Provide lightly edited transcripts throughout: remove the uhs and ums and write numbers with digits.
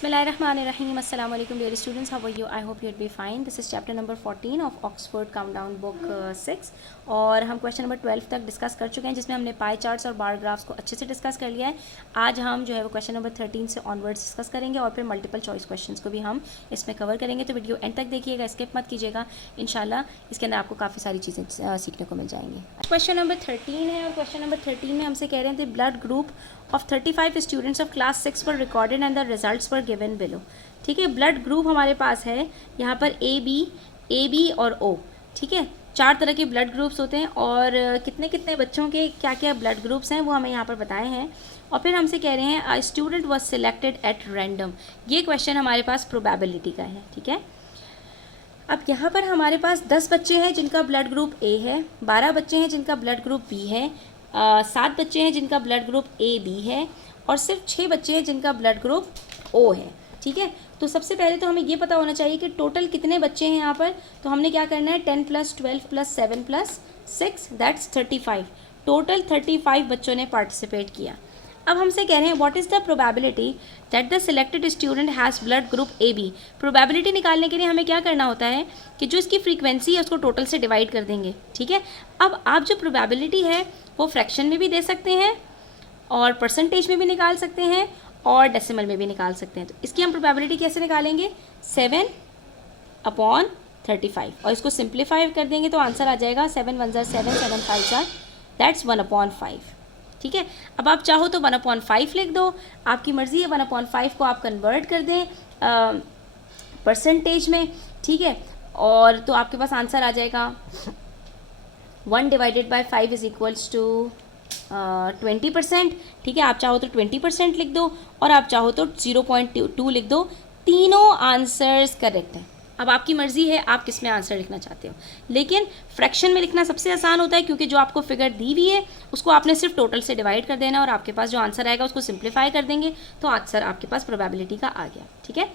Bismillahirrahmanirrahim. Assalamu alaikum dear students. How are you? I hope you'd be fine. This is chapter number 14 of Oxford Countdown book 6 और हम question number 12 तक discuss कर चुके हैं जिसमें हमने पाई चार्ट्स और बार ग्राफ्स को अच्छे से डिस्कस कर लिया है. आज हम जो है वो क्वेश्चन नंबर 13 से ऑनवर्ड्स डिस्कस करेंगे और फिर मल्टीपल चॉइस क्वेश्चंस को भी हम इसमें कवर करेंगे. तो वीडियो एंड तक देखिएगा, स्किप मत कीजिएगा. इंशाल्लाह इसके अंदर आपको काफ़ी सारी चीज़ें सीखने को मिल जाएंगी. क्वेश्चन नंबर 13 है और क्वेश्चन नंबर 13 में हमसे कह रहे हैं blood group of 35 students of class 6 were recorded and the results were given below. ठीक है, ब्लड ग्रुप हमारे पास है यहाँ पर ए बी और ओ. ठीक है, 4 तरह के ब्लड ग्रुप्स होते हैं और कितने कितने बच्चों के क्या क्या ब्लड ग्रुप्स हैं वो हमें यहाँ पर बताए हैं. और फिर हमसे कह रहे हैं a student was selected at random. ये क्वेश्चन हमारे पास प्रोबेबिलिटी का है. ठीक है, अब यहाँ पर हमारे पास 10 बच्चे हैं जिनका ब्लड ग्रुप ए है, 12 बच्चे हैं जिनका ब्लड ग्रुप बी है, 7 बच्चे हैं जिनका ब्लड ग्रुप ए बी है और सिर्फ 6 बच्चे हैं जिनका ब्लड ग्रुप ओ है. ठीक है, तो सबसे पहले तो हमें ये पता होना चाहिए कि टोटल कितने बच्चे हैं यहाँ पर. तो हमने क्या करना है, 10 + 12 + 7 + 6 दैट्स 35. टोटल 35 बच्चों ने पार्टिसिपेट किया. अब हमसे कह रहे हैं what is the probability that the selected student has blood group A B. Probability निकालने के लिए हमें क्या करना होता है कि जो इसकी फ्रीक्वेंसी है उसको टोटल से डिवाइड कर देंगे. ठीक है, अब आप जो प्रोबेबिलिटी है वो फ्रैक्शन में भी दे सकते हैं और परसेंटेज में भी निकाल सकते हैं और डेसिमल में भी निकाल सकते हैं. तो इसकी हम प्रोबेबिलिटी कैसे निकालेंगे, 7/35 और इसको सिंप्लीफाई कर देंगे तो आंसर आ जाएगा 7 × 1 = 7, 7 × 5 = दैट्स 1/5. ठीक है, अब आप चाहो तो 1/5 लिख दो, आपकी मर्ज़ी है. 1/5 को आप कन्वर्ट कर दें परसेंटेज में. ठीक है, और तो आपके पास आंसर आ जाएगा 1 / 5 = 20%. ठीक है, आप चाहो तो 20% लिख दो और आप चाहो तो 0.2 लिख दो. तीनों आंसर्स करेक्ट हैं. अब आपकी मर्ज़ी है आप किस में आंसर लिखना चाहते हो, लेकिन फ्रैक्शन में लिखना सबसे आसान होता है क्योंकि जो आपको फिगर दी हुई है उसको आपने सिर्फ टोटल से डिवाइड कर देना और आपके पास जो आंसर आएगा उसको सिंप्लीफाई कर देंगे तो आंसर आपके पास प्रोबेबिलिटी का आ गया. ठीक है,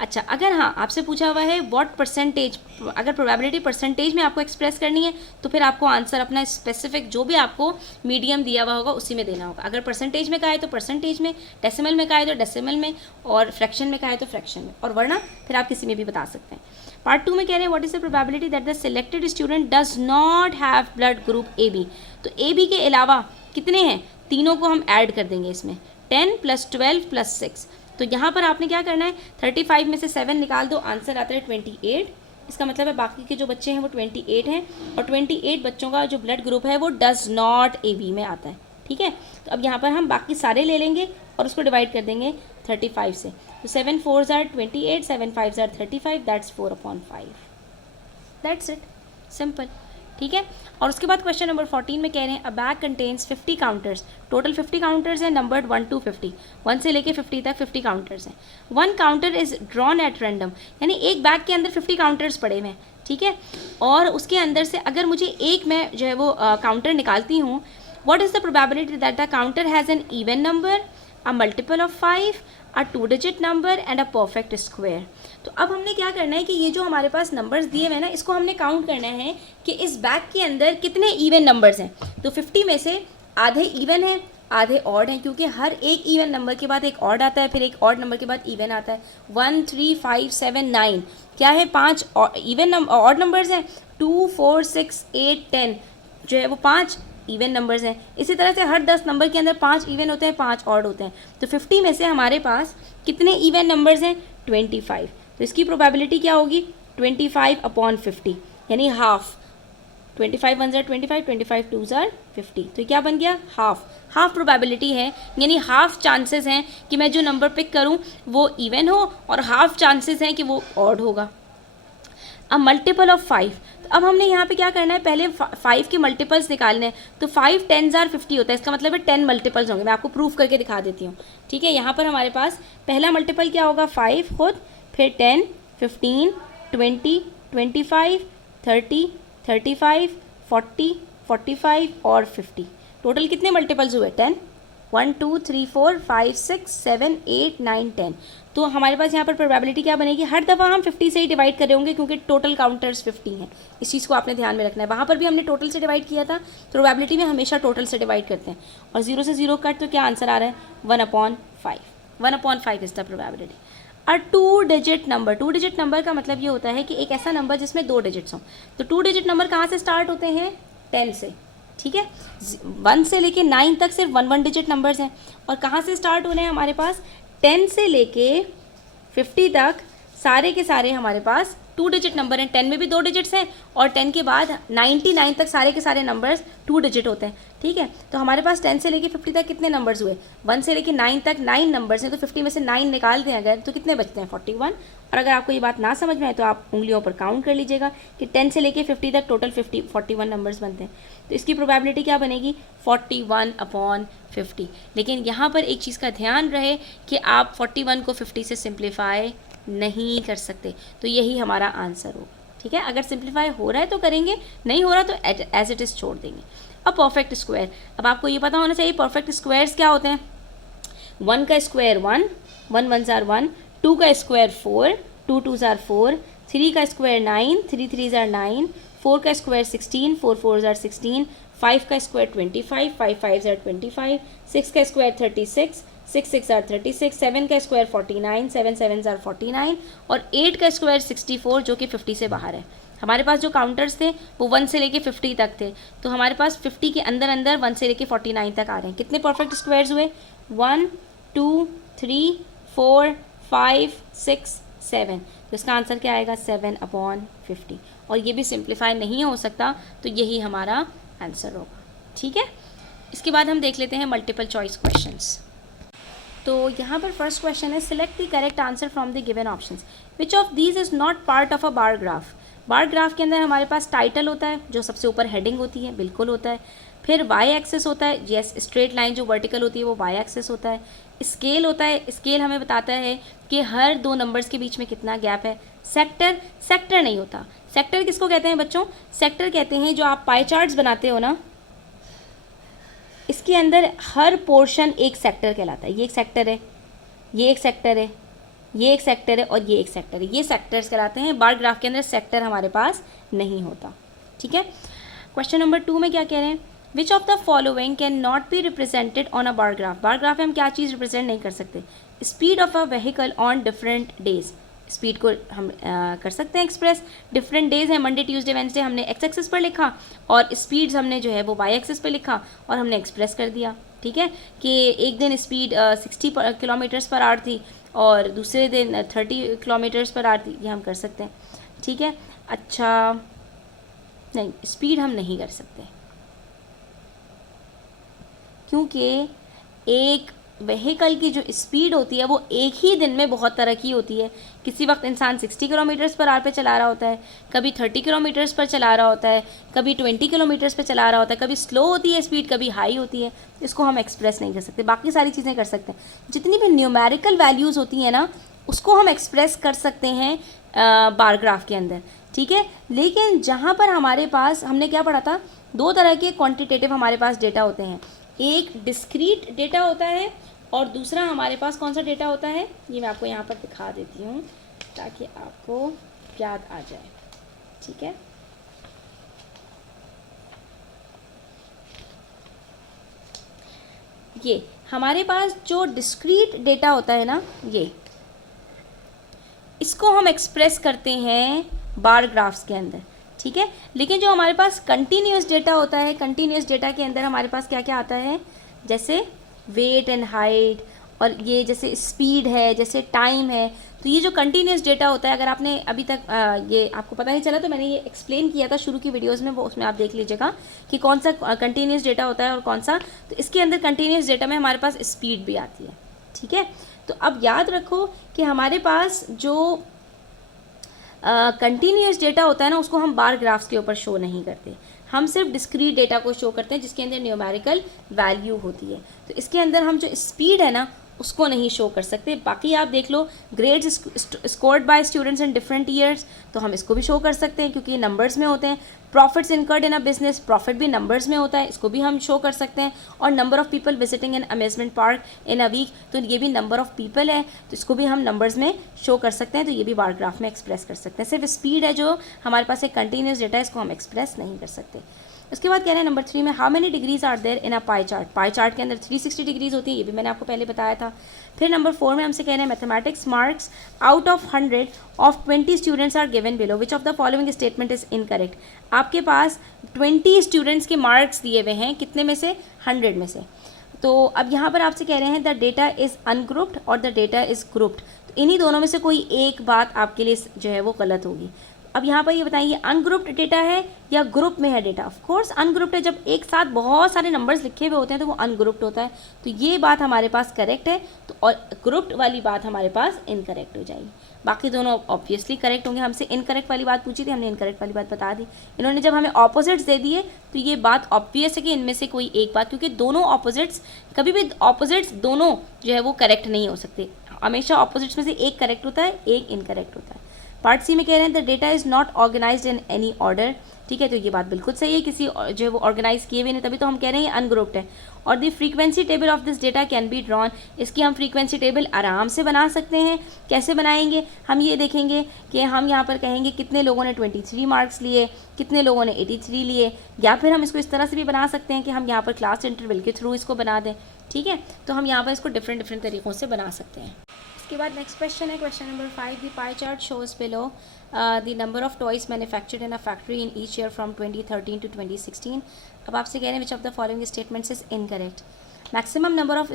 अच्छा अगर हाँ आपसे पूछा हुआ है व्हाट परसेंटेज, अगर प्रोबेबिलिटी परसेंटेज में आपको एक्सप्रेस करनी है तो फिर आपको आंसर अपना स्पेसिफिक जो भी आपको मीडियम दिया हुआ होगा उसी में देना होगा. अगर परसेंटेज में कहा है तो परसेंटेज में, डेसिमल में कहा है तो डेसिमल में और फ्रैक्शन में कहा है तो फ्रैक्शन में, और वरना फिर आप किसी में भी बता सकते हैं. पार्ट 2 में कह रहे हैं what is the probability that the selected student does not have blood group A B. तो ए बी के अलावा कितने हैं, तीनों को हम ऐड कर देंगे इसमें, 10 + 12 + 6. तो यहाँ पर आपने क्या करना है, 35 में से 7 निकाल दो, आंसर आता है 28. इसका मतलब है बाकी के जो बच्चे हैं वो 28 हैं और 28 बच्चों का जो ब्लड ग्रुप है वो डज नॉट ए बी में आता है. ठीक है, तो अब यहाँ पर हम बाकी सारे ले लेंगे और उसको डिवाइड कर देंगे 35 से. तो 7 × 4 = 28, 7 × 5 = 35, दैट्स 4/5. That's it, simple. ठीक है, और उसके बाद क्वेश्चन नंबर 14 में कह रहे हैं अ bag contains 50 counters. Total 50 counters हैं, नंबर्ड 1 to 50, 1 से लेके 50 तक 50 काउंटर्स हैं. 1 counter is drawn at random, यानी एक बैग के अंदर 50 काउंटर्स पड़े हुए हैं. ठीक है, और उसके अंदर से अगर मुझे एक मैं जो है वो काउंटर निकालती हूँ, what is the probability that the counter has an even number, a multiple of 5, a 2-digit number and a perfect square. तो अब हमने क्या करना है कि ये जो हमारे पास नंबर्स दिए हुए हैं ना, इसको हमने काउंट करना है कि इस बैग के अंदर कितने इवन नंबर्स हैं. तो 50 में से आधे इवन हैं, आधे ऑड हैं, क्योंकि हर एक इवन नंबर के बाद एक ऑड आता है, फिर एक ऑड नंबर के बाद इवन आता है. 1, 3, 5, 7, 9 क्या है, 5 इवन ऑड नंबर्स हैं. 2, 4, 6, 8, 10 जो है वो 5 इवन नंबर्स हैं. इसी तरह से हर 10 नंबर के अंदर 5 इवन होते हैं, 5 ऑड होते हैं. तो 50 में से हमारे पास कितने इवन नंबर्स हैं, 25. तो इसकी प्रोबेबिलिटी क्या होगी, 25/50 यानी हाफ. 25 × 1 = 25, 25 × 2 = 50. तो क्या बन गया, हाफ प्रोबेबिलिटी है, यानी हाफ चांसेस हैं कि मैं जो नंबर पिक करूं वो इवन हो और हाफ चांसेस हैं कि वो ऑड होगा. अब मल्टीपल ऑफ 5, तो अब हमने यहाँ पे क्या करना है, पहले 5 के मल्टीपल्स निकालने हैं. तो 5 10s are 50 होता है, इसका मतलब है 10 मल्टीपल्स होंगे. मैं आपको प्रूफ करके दिखा देती हूँ. ठीक है, यहाँ पर हमारे पास पहला मल्टीपल क्या होगा, 5 खुद, फिर 10, 15, 20, 25, 30, 35, 40, 45 और 50. टोटल कितने मल्टीपल्स हुए, 10. 1, 2, 3, 4, 5, 6, 7, 8, 9, 10. तो हमारे पास यहाँ पर प्रोबेबिलिटी क्या बनेगी, हर दफ़ा हम 50 से ही डिवाइड कर रहे होंगे क्योंकि टोटल काउंटर्स 50 हैं. इस चीज़ को आपने ध्यान में रखना है. वहाँ पर भी हमने टोटल से डिवाइड किया था, तो प्रोबेबिलिटी में हमेशा टोटल से डिवाइड करते हैं. और 0 से 0 कट तो क्या आंसर आ रहा है, 1/5. 1/5 इज द प्रोबेबिलिटी। और 2 डिजिट नंबर का मतलब ये होता है कि एक ऐसा नंबर जिसमें 2 डिजिट्स हों। तो 2 डिजिट नंबर कहाँ से स्टार्ट होते हैं? 10 से, ठीक है। 1 से लेके 9 तक सिर्फ 1 डिजिट नंबर्स हैं। और कहाँ से स्टार्ट हो रहे हैं हमारे पास? 10 से लेके 50 तक सारे के सारे हमारे पास 2 डिजिट नंबर हैं। 10 में भी 2 डिजिट्स हैं और 10 के बाद 99 तक सारे के सारे नंबर्स 2 डिजिट होते हैं, ठीक है। तो हमारे पास 10 से लेके 50 तक कितने नंबर्स हुए? 1 से लेके 9 तक 9 नंबर्स हैं। तो 50 में से 9 निकाल दें अगर, तो कितने बचते हैं? 41। और अगर आपको ये बात ना समझ में आए तो आप उंगलियों पर काउंट कर लीजिएगा कि 10 से लेके 50 तक टोटल 41 नंबर्स बनते हैं। तो इसकी प्रोबेबिलिटी क्या बनेगी? 41/50। लेकिन यहाँ पर एक चीज़ का ध्यान रहे कि आप 41 को 50 से सिंप्लीफाई नहीं कर सकते। तो यही हमारा आंसर होगा, ठीक है। अगर सिंप्लीफाई हो रहा है तो करेंगे, नहीं हो रहा तो एज इट इज़ छोड़ देंगे। अब परफेक्ट स्क्वायर, अब आपको ये पता होना चाहिए परफेक्ट स्क्वायर्स क्या होते हैं। 1 का स्क्वायर 1, 1 1s are 1, 2 का स्क्वायर 4, 2 2s are 4, 3 का स्क्वायर 9, 3 3s are 9, 4 का स्क्वायर 16, 4 4s are 16, 5 का स्क्वायर 25, 5 5s are 25, 6 का स्क्वायर 36, 6 6 are 36, 7 का स्क्वायर 49, 7 7s are 49 और 8 का स्क्वायर 64 जो कि 50 से बाहर है। हमारे पास जो काउंटर्स थे वो 1 से लेके 50 तक थे। तो हमारे पास 50 के अंदर अंदर 1 से लेके 49 तक आ रहे हैं। कितने परफेक्ट स्क्वायर्स हुए? 1 2 3 4 5 6 7। तो इसका आंसर क्या आएगा? 7/50। और ये भी सिंप्लीफाई नहीं हो सकता, तो यही हमारा आंसर होगा, ठीक है। इसके बाद हम देख लेते हैं मल्टीपल चॉइस क्वेश्चंस। तो यहाँ पर फर्स्ट क्वेश्चन है, select the correct answer from the given options, which of these is not part of a bar graph. Bar graph के अंदर हमारे पास टाइटल होता है जो सबसे ऊपर हेडिंग होती है, बिल्कुल होता है। फिर वाई एक्सेस होता है, यस, स्ट्रेट लाइन जो वर्टिकल होती है वो वाई एक्सेस होता है। स्केल होता है, स्केल हमें बताता है कि हर 2 नंबर्स के बीच में कितना गैप है। सेक्टर नहीं होता। सेक्टर किसको कहते हैं बच्चों? सेक्टर कहते हैं जो आप पाई चार्ट्स बनाते हो ना, इसके अंदर हर पोर्शन एक सेक्टर कहलाता है। ये एक सेक्टर है, ये एक सेक्टर है, ये एक सेक्टर है और ये एक सेक्टर है। ये सेक्टर्स कहलाते हैं। बार ग्राफ के अंदर सेक्टर हमारे पास नहीं होता, ठीक है। क्वेश्चन नंबर 2 में क्या कह रहे हैं? विच of the following can not be represented on a bar graph. Bar graph में हम क्या चीज़ रिप्रेजेंट नहीं कर सकते? Speed of a vehicle on different days. Speed को हम कर सकते हैं एक्सप्रेस। डिफरेंट डेज हैं, मंडे ट्यूसडे वेंसडे हमने एक्स एक्सेस पर लिखा और स्पीड्स हमने जो है वो वाई एक्सेस पर लिखा और हमने एक्सप्रेस कर दिया, ठीक है। कि एक दिन स्पीड 60 किलोमीटर्स पर आवर थी और दूसरे दिन 30 किलोमीटर्स पर आवर थी, ये हम कर सकते हैं, ठीक है। अच्छा, नहीं, स्पीड हम नहीं कर सकते क्योंकि एक व्हीकल की जो स्पीड होती है वो एक ही दिन में बहुत तरह की होती है। किसी वक्त इंसान 60 किलोमीटर्स पर आवर पे चला रहा होता है, कभी 30 किलोमीटर्स पर चला रहा होता है, कभी 20 किलोमीटर्स पर चला रहा होता है, कभी स्लो होती है स्पीड, कभी हाई होती है। इसको हम एक्सप्रेस नहीं कर सकते। बाकी सारी चीज़ें कर सकते हैं। जितनी भी न्यूमेरिकल वैल्यूज़ होती हैं ना, उसको हम एक्सप्रेस कर सकते हैं बार ग्राफ के अंदर, ठीक है। लेकिन जहाँ पर हमारे पास, हमने क्या पढ़ा था, 2 तरह के क्वान्टिटेटिव हमारे पास डेटा होते हैं। एक डिस्क्रीट डेटा होता है और दूसरा हमारे पास कौन सा डेटा होता है, ये मैं आपको यहाँ पर दिखा देती हूँ ताकि आपको याद आ जाए, ठीक है। ये हमारे पास जो डिस्क्रीट डेटा होता है ना, ये इसको हम एक्सप्रेस करते हैं बार ग्राफ्स के अंदर, ठीक है। लेकिन जो हमारे पास कंटिन्यूस डेटा होता है, कंटिन्यूस डेटा के अंदर हमारे पास क्या क्या आता है, जैसे वेट एंड हाइट और ये जैसे स्पीड है, जैसे टाइम है। तो ये जो कंटिन्यूस डेटा होता है, अगर आपने अभी तक ये आपको पता नहीं चला तो मैंने ये एक्सप्लेन किया था शुरू की वीडियोस में, वो उसमें आप देख लीजिएगा कि कौन सा कंटिन्यूस डेटा होता है और कौन सा। तो इसके अंदर कंटिन्यूस डेटा में हमारे पास स्पीड भी आती है, ठीक है। तो अब याद रखो कि हमारे पास जो कंटिन्यूस डेटा होता है ना, उसको हम बार ग्राफ्स के ऊपर शो नहीं करते। हम सिर्फ डिस्क्रीट डेटा को शो करते हैं जिसके अंदर न्यूमेरिकल वैल्यू होती है। तो इसके अंदर हम जो स्पीड है ना, उसको नहीं शो कर सकते। बाकी आप देख लो, grades scored by students in different years, तो हम इसको भी शो कर सकते हैं क्योंकि ये नंबर्स में होते हैं। Profits incurred in a business, profit भी नंबर्स में होता है, इसको भी हम शो कर सकते हैं। और number of people visiting an amusement park in a week, तो ये भी नंबर ऑफ पीपल है, तो इसको भी हम नंबर्स में शो कर सकते हैं। तो ये भी बार ग्राफ में एक्सप्रेस कर सकते हैं। सिर्फ स्पीड है जो हमारे पास एक कंटिन्यूस डेटा है, इसको हम एक्सप्रेस नहीं कर सकते। उसके बाद कह रहे हैं नंबर 3 में how many degrees are there in a pie chart. Pie chart के अंदर 360 डिग्रीज होती है, ये भी मैंने आपको पहले बताया था। फिर नंबर 4 में हमसे कह रहे हैं mathematics marks out of 100 of 20 students are given below which of the following statement is incorrect. आपके पास 20 स्टूडेंट्स के मार्क्स दिए हुए हैं, कितने में से, 100 में से। तो अब यहाँ पर आपसे कह रहे हैं द डेटा इज़ अनग्रुप्ड और द डेटा इज़ ग्रुप्ड, तो इन्हीं दोनों में से कोई एक बात आपके लिए जो है वो गलत होगी। अब यहाँ पर ये बताइए अनग्रुप्ड डेटा है या ग्रुप में है डेटा। ऑफ कोर्स अनग्रुप्ड है, जब एक साथ बहुत सारे नंबर्स लिखे हुए होते हैं तो वो अनग्रुप्ड होता है, तो ये बात हमारे पास करेक्ट है, तो और ग्रुप्ड वाली बात हमारे पास इनकरेक्ट हो जाएगी। बाकी दोनों ऑब्वियसली करेक्ट होंगे। हमसे इनकरेक्ट वाली बात पूछी थी, हमने इनकरेक्ट वाली बात बता दी। इन्होंने जब हमें ऑपोजिट्स दे दिए तो ये बात ऑब्वियस है कि इनमें से कोई एक बात, क्योंकि दोनों ऑपोजिट्स, कभी भी ऑपोजिट्स दोनों जो है वो करेक्ट नहीं हो सकते, हमेशा ऑपोजिट्स में से एक करेक्ट होता है, एक इनकरेक्ट होता है। पार्ट सी में कह रहे हैं the data is not organised in any order, ठीक है, तो ये बात बिल्कुल सही है, किसी जो है वो ऑर्गेनाइज किए हुए नहीं, तभी तो हम कह रहे हैं अनग्रुप्ड है। और the frequency table of this data can be drawn, इसकी हम फ्रीक्वेंसी टेबल आराम से बना सकते हैं। कैसे बनाएंगे, हम ये देखेंगे कि हम यहाँ पर कहेंगे कितने लोगों ने 23 मार्क्स लिए, कितने लोगों ने 83 लिए, या फिर हम इसको इस तरह से भी बना सकते हैं कि हम यहाँ पर क्लास इंटरवल के थ्रू इसको बना दें, ठीक है। तो हम यहाँ पर इसको डिफरेंट तरीक़ों से बना सकते हैं। इसके बाद नेक्स्ट क्वेश्चन है question number 5, the pie chart shows below the number of toys manufactured in a factory in each year from 2013 to 2016। अब आपसे कह रहे हैं विच ऑफ द फॉलोइंग स्टेटमेंट्स इज इनकरेक्ट। Maximum number of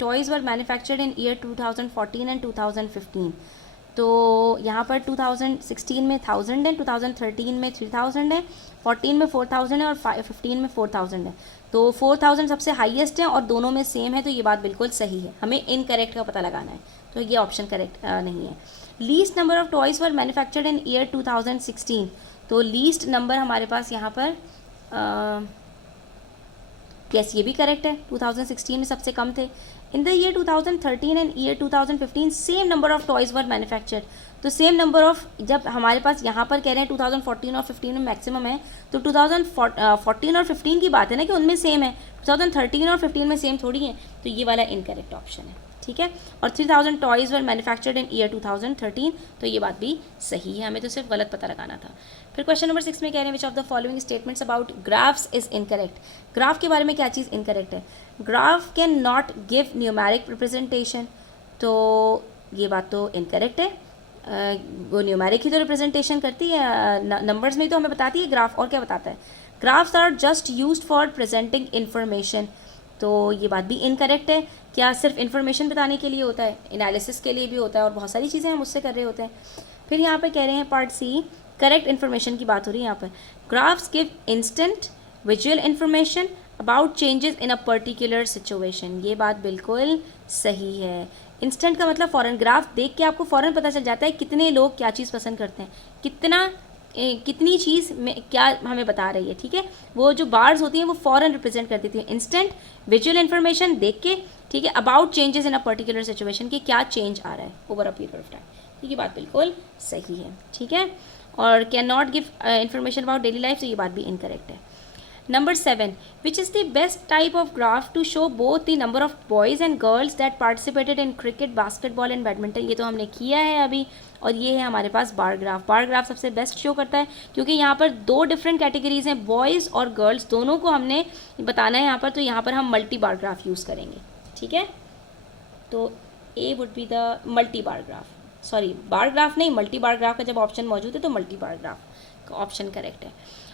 toys were manufactured in year 2014 and 2015। तो यहाँ पर 2016 में 1000 है, 2013 में 3000 है, 14 में 4000 है और 15 में 4000 है। तो 4000 सबसे हाईएस्ट है और दोनों में सेम है, तो ये बात बिल्कुल सही है। हमें इनकरेक्ट का पता लगाना है, तो ये ऑप्शन करेक्ट नहीं है। Least number of toys were manufactured in year 2016, तो लीस्ट नंबर हमारे पास यहाँ पर यस ये भी करेक्ट है, 2016 में सबसे कम थे। In the year 2013 and year 2015 same number of toys were manufactured, तो सेम नंबर ऑफ, जब हमारे पास यहाँ पर कह रहे हैं 2014 और 15 में मैक्सिमम है, तो 2014 और 15 की बात है ना कि उनमें सेम है, 2013 और 15 में सेम थोड़ी है, तो ये वाला इनकरेक्ट ऑप्शन है, ठीक है। और 3000 toys were manufactured in year 2013, तो ये बात भी सही है, हमें तो सिर्फ गलत पता लगाना था। फिर क्वेश्चन नंबर 6 में कह रहे हैं विच ऑफ द फॉलोइंग statements about graphs is incorrect. Graph के बारे में क्या चीज़ इनकरेक्ट है, graph can not give numeric representation, तो ये बात तो इनकरेक्ट है। वो न्यूमेरिक ही तो रिप्रेजेंटेशन करती है, नंबर्स में ही तो हमें बताती है ग्राफ, और क्या बताता है। Graphs are just used for presenting information, तो ये बात भी इनकरेक्ट है। क्या सिर्फ इन्फॉर्मेशन बताने के लिए होता है, एनालिसिस के लिए भी होता है, और बहुत सारी चीज़ें हम उससे कर रहे होते हैं। फिर यहाँ पे कह रहे हैं पार्ट सी, करेक्ट इन्फॉर्मेशन की बात हो रही है यहाँ पर। Graphs give instant visual information about changes in a particular situation, ये बात बिल्कुल सही है। इंस्टेंट का मतलब फ़ौरन, ग्राफ देख के आपको फ़ौरन पता चल जाता है कितने लोग क्या चीज़ पसंद करते हैं, कितनी चीज़ में क्या हमें बता रही है, ठीक है। वो जो बार्स होती हैं वो फ़ौरन रिप्रेजेंट कर देती हैं। इंस्टेंट विजुअल इन्फॉर्मेशन देख के, ठीक है, about changes in a particular situation, कि क्या चेंज आ रहा है over a period of time, ठीक है, बात बिल्कुल सही है, ठीक है। और can not give information about daily life, तो ये बात भी इनकरेक्ट है। Number 7, which is the best type of graph to show both the number of boys and girls that participated in cricket, basketball and badminton, ये तो हमने किया है अभी। और ये है हमारे पास बार ग्राफ। बार ग्राफ सबसे बेस्ट शो करता है, क्योंकि यहाँ पर दो डिफरेंट कैटेगरीज हैं, बॉयज़ और गर्ल्स, दोनों को हमने बताना है यहाँ पर, तो यहाँ पर हम मल्टी बार ग्राफ यूज़ करेंगे, ठीक है। तो A would be the multi bar graph, sorry bar graph नहीं, मल्टी बार ग्राफ का जब ऑप्शन मौजूद है तो मल्टी बार ग्राफ का ऑप्शन करेक्ट है।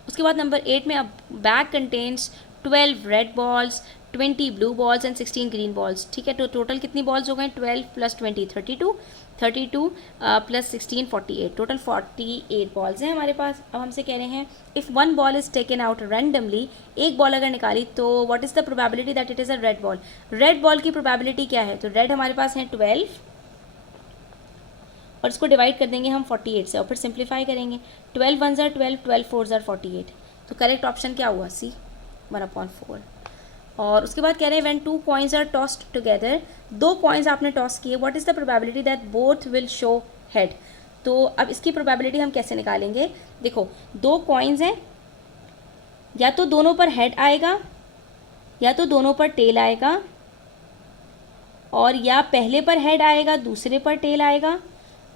उसके बाद नंबर 8 में, अब bag contains 12 red balls, 20 blue balls and 16 green balls, ठीक है। तो टोटल कितनी बॉल्स हो गए, 12 + 20 32 प्लस 16 48, टोटल 48 बॉल्स हैं हमारे पास। अब हमसे कह रहे हैं if one ball is taken out randomly, एक बॉल अगर निकाली तो what is the probability that it is a red ball. Red ball की प्रोबेबिलिटी क्या है, तो रेड हमारे पास है 12 और इसको डिवाइड कर देंगे हम 48 से और फिर सिंप्लीफाई करेंगे, 12 1 ज़र 12, 12 4 ज़र 48, तो करेक्ट ऑप्शन क्या हुआ, सी 1/4। और उसके बाद कह रहे हैं when 2 coins are tossed together, 2 coins आपने टॉस किए, what is the probability that both will show head. तो अब इसकी प्रोबेबिलिटी हम कैसे निकालेंगे, देखो 2 कॉइन्स हैं, या तो दोनों पर हेड आएगा या तो दोनों पर टेल आएगा, और या पहले पर हेड आएगा दूसरे पर टेल आएगा,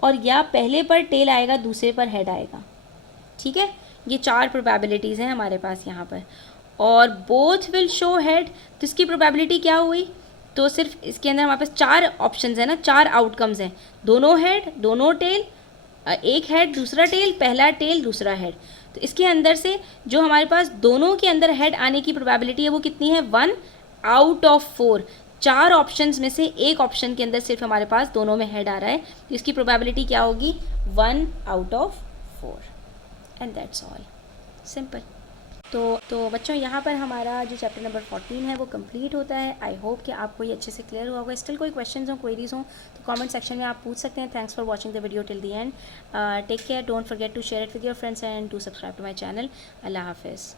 और या पहले पर टेल आएगा दूसरे पर हेड आएगा, ठीक है। ये 4 प्रोबेबिलिटीज़ हैं हमारे पास यहाँ पर। और बोथ विल शो हेड, तो इसकी प्रोबेबिलिटी क्या हुई? तो सिर्फ इसके अंदर हमारे पास 4 ऑप्शंस है ना, 4 आउटकम्स हैं, दोनों हेड दोनों टेल, एक हेड दूसरा टेल, पहला टेल दूसरा हेड। तो इसके अंदर से जो हमारे पास दोनों के अंदर हेड आने की प्रोबेबिलिटी है वो कितनी है? 1 आउट ऑफ 4। 4 ऑप्शंस में से एक ऑप्शन के अंदर सिर्फ हमारे पास दोनों में हेड आ रहा है, तो इसकी प्रोबेबिलिटी क्या होगी? 1 out of 4 and that's all, simple. तो बच्चों यहाँ पर हमारा जो चैप्टर नंबर 14 है वो कंप्लीट होता है। आई होप कि आपको ये अच्छे से क्लियर हुआ होगा। स्टिल कोई क्वेश्चंस हो, क्वेरीज हो तो कमेंट सेक्शन में आप पूछ सकते हैं। Thanks for watching the video till the end. Take care, don't forget to share it with your friends and to subscribe to my channel. अल्लाह हाफिज़।